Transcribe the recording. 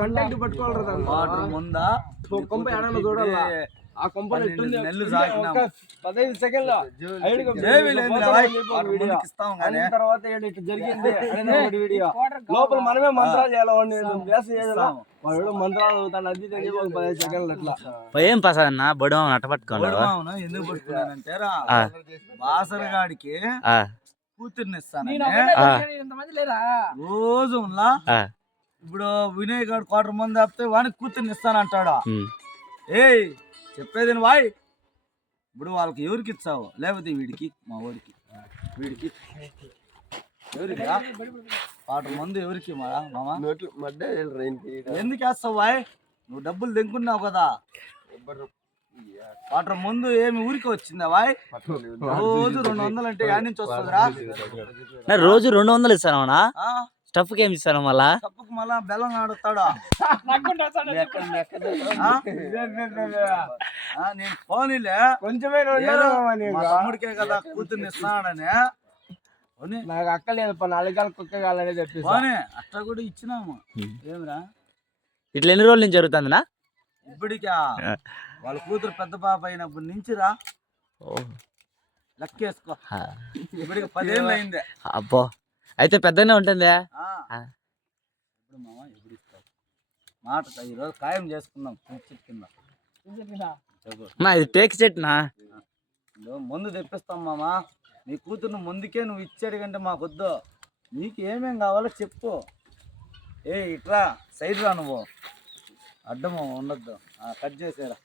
contact పట్టుకోవాలి water ముందా కొంప ఏడన్నా చూడాలా ఆ కొంపలు ఎట్టుంది నెల్లు సాగినాం 15 సెకండ్ల తర్వాత ఇట్లా జరిగింది వీడియో లోపల మనమే మంత్రాలు చేయాలి వాడు మంత్రాలు చదువుతాను అది 15 సెకండ్లు అట్లా ఏం పసన్న బొడవ నట పట్టుకోండి ఎందుకు పట్టుకున్నానంటే బాసరగాడికి కూతుర్ని ఇస్తాను రోజు ఉన్నా ఇప్పుడు వినయ్ గారు క్వార్టర్ మంది ఆపితే వాడికి కూతుర్ని ఇస్తానంటాడు ఏయ్ చెప్పేది వాయ్ ఇప్పుడు వాళ్ళకి ఎవరికి ఇచ్చావు లేకపోతే వీడికి మా వాడికి వీడికి ఎవరికి క్వార్టర్ మంది ఎవరికి మామ ఎందుకు వేస్తావు వాయ్ నువ్వు డబ్బులు దింకున్నావు కదా క్వార్టర్ ముందు ఏమి ఊరికి వచ్చిందా వాయ్ రోజు 200 అంటే యాడ్ నుంచి వస్తుందిరా రోజు 200 ఇస్తానమ్మా స్టఫ్ కి ఏమి ఇస్తాను మళ్ళా స్టఫ్కి మళ్ళా బెల్లం ఆడుతాడా నేను పోనీలే కొంచెమే తమ్ముడికే కదా కూతుర్ని ఇస్తాడని నాకు అక్క లేదు 4 కాలు కుక్క కాలనే చెప్పి అట్లా కూడా ఇచ్చినాము ఏమిరా ఇట్లా ఎన్ని రోజుల నుంచి జరుగుతుందినా ఇప్పటికా వాళ్ళ కూతురు పెద్ద పాప అయినప్పటి నుంచిరా లెక్కేసుకో ఇప్పటికి 10 ఏళ్ళు అయింది అబ్బో అయితే పెద్దనే ఉంటుంది ఇప్పుడు మామ ఎప్పుడు ఇస్తావు మాట ఈరోజు ఖాయం చేసుకుందాం కింద ఇది టేక్ సెట్ నా ముందు తెప్పిస్తాం మామ నీ కూతురును ముందుకే నువ్వు ఇచ్చాడు కంటే మాకొద్దు నీకు ఏమేం కావాలో చెప్పు ఇట్రా సైడ్ రా నువ్వు అడ్డము ఉండొద్దు కట్ చేసేరా